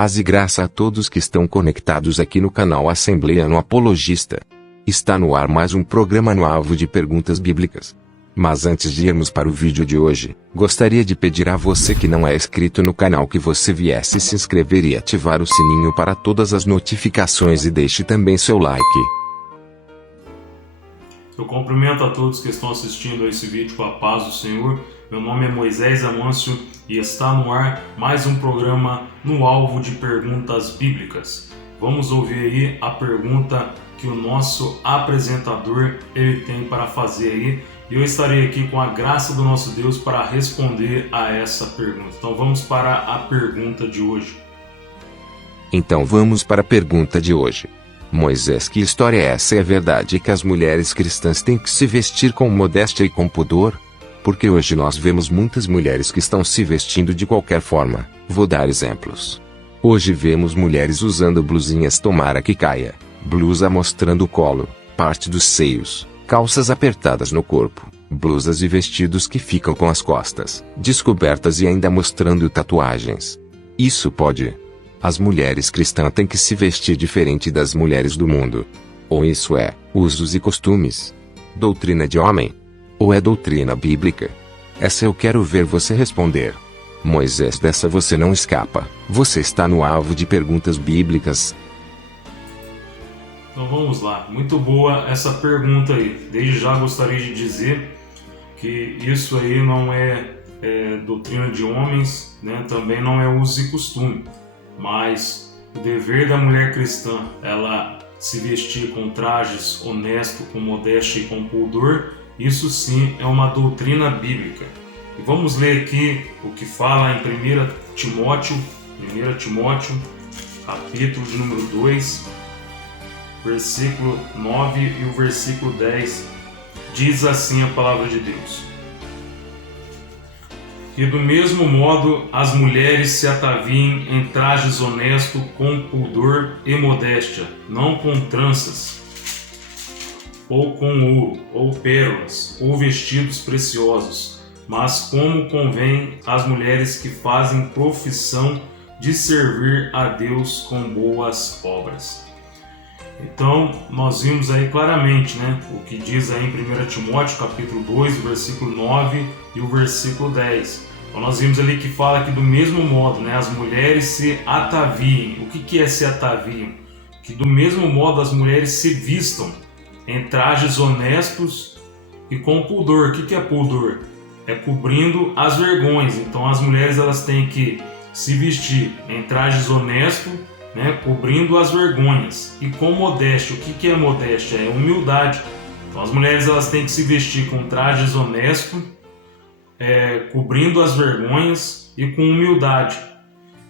Paz e graça a todos que estão conectados aqui no canal Assembleia no Apologista. Está no ar mais um programa no alvo de perguntas bíblicas. Mas antes de irmos para o vídeo de hoje, gostaria de pedir a você que não é inscrito no canal que você viesse se inscrever e ativar o sininho para todas as notificações e deixe também seu like. Eu cumprimento a todos que estão assistindo a esse vídeo com a paz do Senhor. Meu nome é Moisés Amâncio e está no ar mais um programa no alvo de perguntas bíblicas. Vamos ouvir aí a pergunta que o nosso apresentador ele tem para fazer aí. E eu estarei aqui com a graça do nosso Deus para responder a essa pergunta. Então vamos para a pergunta de hoje. Então vamos para a pergunta de hoje. Moisés, que história é essa? É verdade que as mulheres cristãs têm que se vestir com modéstia e com pudor? Porque hoje nós vemos muitas mulheres que estão se vestindo de qualquer forma. Vou dar exemplos. Hoje vemos mulheres usando blusinhas tomara que caia, blusa mostrando o colo, parte dos seios, calças apertadas no corpo, blusas e vestidos que ficam com as costas descobertas e ainda mostrando tatuagens. Isso pode? As mulheres cristãs têm que se vestir diferente das mulheres do mundo. Ou isso é usos e costumes? Doutrina de homem? Ou é doutrina bíblica? Essa eu quero ver você responder. Moisés, dessa você não escapa. Você está no alvo de perguntas bíblicas. Então vamos lá. Muito boa essa pergunta aí. Desde já gostaria de dizer que isso aí não é doutrina de homens, né? Também não é uso e costume. Mas o dever da mulher cristã, ela se vestir com trajes honesto, com modéstia e com pudor, isso sim é uma doutrina bíblica. E vamos ler aqui o que fala em 1 Timóteo, capítulo de número 2, versículo 9 e o versículo 10. Diz assim a palavra de Deus: que do mesmo modo as mulheres se ataviem em trajes honestos com pudor e modéstia, não com tranças, ou com ouro, ou pérolas, ou vestidos preciosos, mas como convém às mulheres que fazem profissão de servir a Deus com boas obras. Então, nós vimos aí claramente, né, o que diz aí em 1 Timóteo, capítulo 2, versículo 9 e o versículo 10. Então, nós vimos ali que fala que do mesmo modo, né, as mulheres se ataviem. O que é se ataviam? Que do mesmo modo as mulheres se vistam em trajes honestos e com pudor. O que é pudor? É cobrindo as vergonhas. Então, as mulheres elas têm que se vestir em trajes honestos, né, cobrindo as vergonhas, e com modéstia. O que é modéstia? É humildade. Então as mulheres elas têm que se vestir com trajes honestos, cobrindo as vergonhas e com humildade.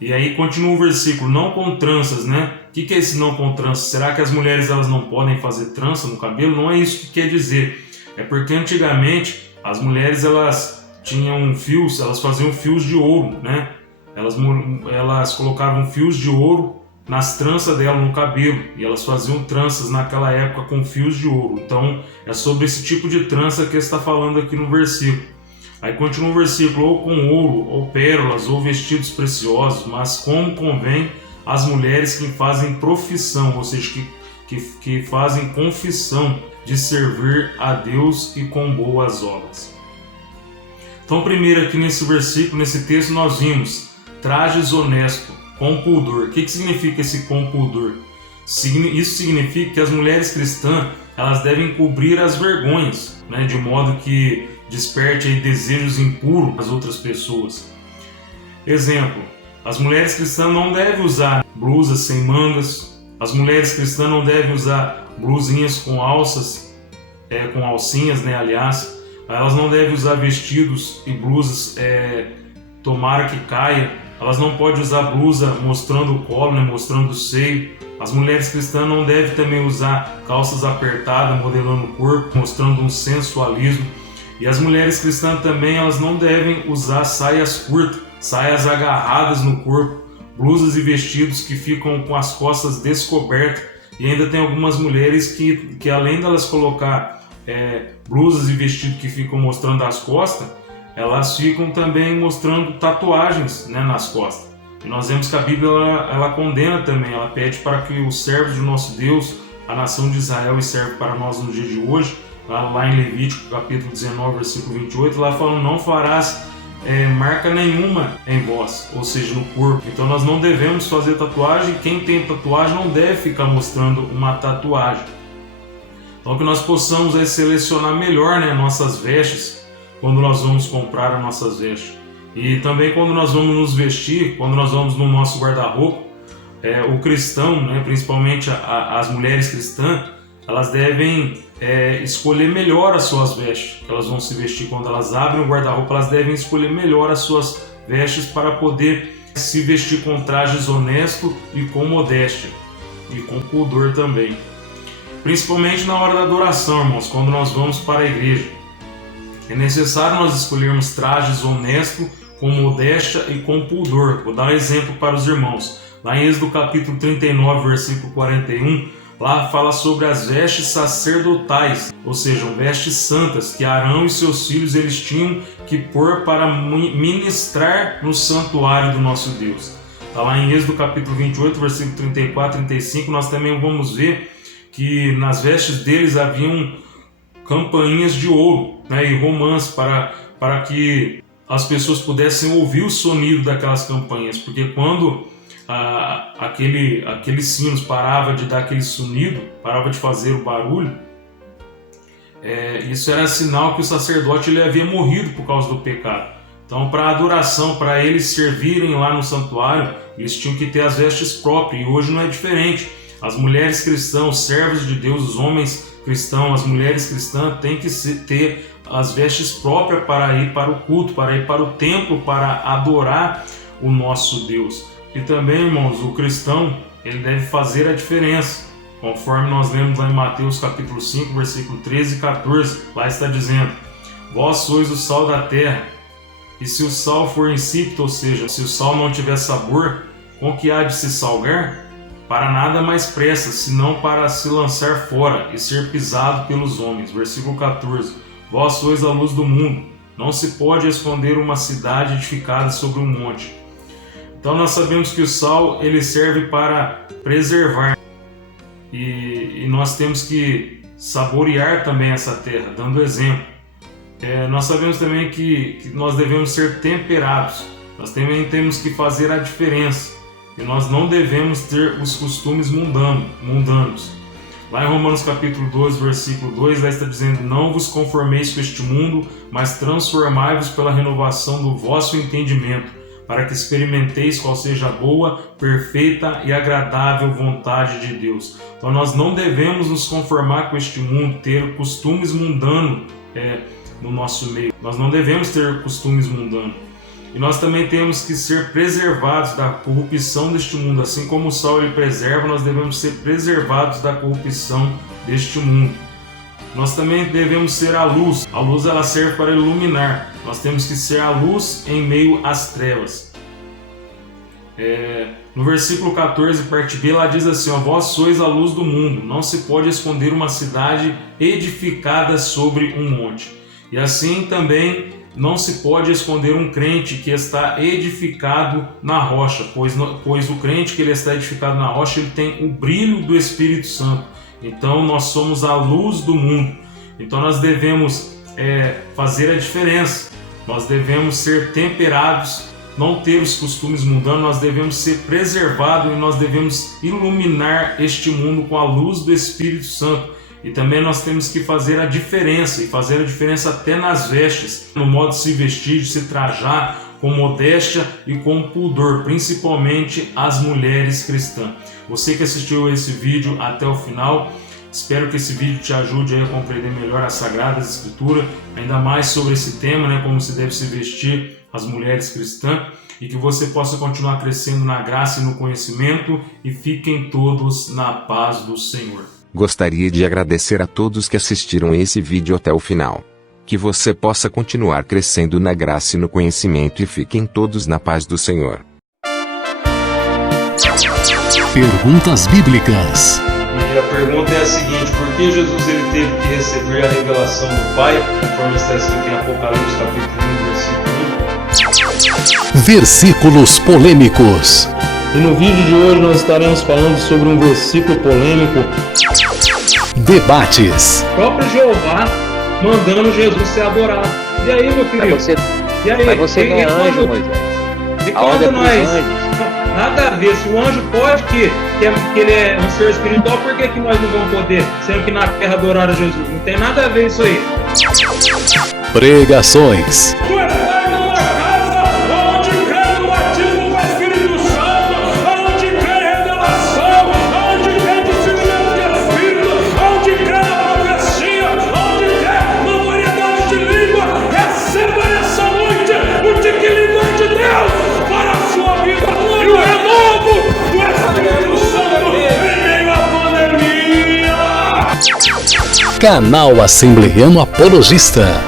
E aí continua o versículo, não com tranças, né? O que é esse não com tranças? Será que as mulheres elas não podem fazer trança no cabelo? Não é isso que quer dizer. É porque antigamente as mulheres elas tinham fios, elas faziam fios de ouro, né? Elas colocavam fios de ouro nas tranças dela no cabelo, e elas faziam tranças naquela época com fios de ouro. Então é sobre esse tipo de trança que está falando aqui no versículo. Aí continua o versículo, ou com ouro, ou pérolas, ou vestidos preciosos, mas como convém às mulheres que fazem profissão, ou seja, que fazem confissão de servir a Deus e com boas obras. Então primeiro aqui nesse versículo, nesse texto nós vimos trajes honestos, com pudor. O que significa esse com pudor? Isso significa que as mulheres cristãs elas devem cobrir as vergonhas, né, de modo que desperte aí desejos impuros das outras pessoas. Exemplo, as mulheres cristãs não devem usar blusas sem mangas, as mulheres cristãs não devem usar blusinhas com alças, com alcinhas, né, aliás, elas não devem usar vestidos e blusas tomara que caia. Elas não podem usar blusa mostrando o colo, né, mostrando o seio. As mulheres cristãs não devem também usar calças apertadas, modelando o corpo, mostrando um sensualismo. E as mulheres cristãs também elas não devem usar saias curtas, saias agarradas no corpo, blusas e vestidos que ficam com as costas descobertas. E ainda tem algumas mulheres que além delas colocar blusas e vestidos que ficam mostrando as costas, elas ficam também mostrando tatuagens, né, nas costas. E nós vemos que a Bíblia ela condena também, ela pede para que os servos do nosso Deus, a nação de Israel, e serve para nós no dia de hoje, lá em Levítico capítulo 19, versículo 28, lá fala: não farás marca nenhuma em vós, ou seja, no corpo. Então nós não devemos fazer tatuagem. Quem tem tatuagem não deve ficar mostrando uma tatuagem. Então que nós possamos selecionar melhor, né, nossas vestes quando nós vamos comprar as nossas vestes. E também quando nós vamos nos vestir, quando nós vamos no nosso guarda-roupa, o cristão, né, principalmente as mulheres cristãs, elas devem escolher melhor as suas vestes que elas vão se vestir. Quando elas abrem o guarda-roupa, elas devem escolher melhor as suas vestes para poder se vestir com trajes honestos e com modéstia e com pudor também. Principalmente na hora da adoração, irmãos, quando nós vamos para a igreja. É necessário nós escolhermos trajes honestos, com modéstia e com pudor. Vou dar um exemplo para os irmãos. Lá em Êxodo capítulo 39, versículo 41, lá fala sobre as vestes sacerdotais, ou seja, vestes santas, que Arão e seus filhos eles tinham que pôr para ministrar no santuário do nosso Deus. Está lá em Êxodo capítulo 28, versículo 34 e 35, nós também vamos ver que nas vestes deles haviam campainhas de ouro, né, e romãs para que as pessoas pudessem ouvir o sonido daquelas campainhas, porque quando aqueles sinos parava de dar aquele sonido, parava de fazer o barulho, isso era sinal que o sacerdote ele havia morrido por causa do pecado. Então, para a adoração, para eles servirem lá no santuário, eles tinham que ter as vestes próprias, e hoje não é diferente. As mulheres cristãs, os servos de Deus, os homens cristãos, as mulheres cristãs têm que ter as vestes próprias para ir para o culto, para ir para o templo, para adorar o nosso Deus. E também, irmãos, o cristão ele deve fazer a diferença, conforme nós lemos lá em Mateus capítulo 5, versículo 13 e 14. Lá está dizendo: vós sois o sal da terra, e se o sal for insípido, ou seja, se o sal não tiver sabor, com que há de se salgar? Para nada mais presta, senão para se lançar fora e ser pisado pelos homens. Versículo 14. Vós sois a luz do mundo. Não se pode esconder uma cidade edificada sobre um monte. Então nós sabemos que o sal ele serve para preservar. E nós temos que saborear também essa terra, dando exemplo. Nós sabemos também que nós devemos ser temperados. Nós também temos que fazer a diferença. E nós não devemos ter os costumes mundanos. Lá em Romanos capítulo 12, versículo 2, lá está dizendo: não vos conformeis com este mundo, mas transformai-vos pela renovação do vosso entendimento, para que experimenteis qual seja a boa, perfeita e agradável vontade de Deus. Então nós não devemos nos conformar com este mundo, ter costumes mundanos no nosso meio. Nós não devemos ter costumes mundanos. E nós também temos que ser preservados da corrupção deste mundo. Assim como o sal ele preserva, nós devemos ser preservados da corrupção deste mundo. Nós também devemos ser a luz. A luz ela serve para iluminar. Nós temos que ser a luz em meio às trevas. No versículo 14, parte B, lá diz assim: vós sois a luz do mundo. Não se pode esconder uma cidade edificada sobre um monte. E assim também não se pode esconder um crente que está edificado na rocha, pois o crente que ele está edificado na rocha, ele tem o brilho do Espírito Santo. Então nós somos a luz do mundo. Então nós devemos fazer a diferença. Nós devemos ser temperados, não ter os costumes mundanos, nós devemos ser preservados e nós devemos iluminar este mundo com a luz do Espírito Santo. E também nós temos que fazer a diferença, e fazer a diferença até nas vestes, no modo de se vestir, de se trajar, com modéstia e com pudor, principalmente as mulheres cristãs. Você que assistiu esse vídeo até o final, espero que esse vídeo te ajude a compreender melhor as Sagradas Escrituras, ainda mais sobre esse tema, né, como se deve se vestir as mulheres cristãs, e que você possa continuar crescendo na graça e no conhecimento, e fiquem todos na paz do Senhor. Gostaria de agradecer a todos que assistiram esse vídeo até o final. Que você possa continuar crescendo na graça e no conhecimento e fiquem todos na paz do Senhor. Perguntas Bíblicas. E a pergunta é a seguinte: por que Jesus ele teve que receber a revelação do Pai, conforme está escrito em Apocalipse capítulo 1, versículo 1? Versículos polêmicos. E no vídeo de hoje nós estaremos falando sobre um versículo polêmico. Debates. O próprio Jeová mandando Jesus ser adorado. E aí, meu filho? E aí? Mas você não é anjo, Moisés. E A ordem quando é pros nós... anjos. Nada a ver. Se o anjo pode, que ele é um ser espiritual, por que nós não vamos poder? Sendo que na terra adoraram Jesus. Não tem nada a ver isso aí. Pregações. Tu estás numa casa onde crê no batismo com o Espírito Santo, onde crê em revelação, onde crê em discernimento de Espírito, onde crê na profecia, onde crê na variedade de língua. Receba nessa noite o dignidade de Deus para a sua vida e o renovo do Espírito Santo em meio à pandemia. Canal Assembleiano Apologista.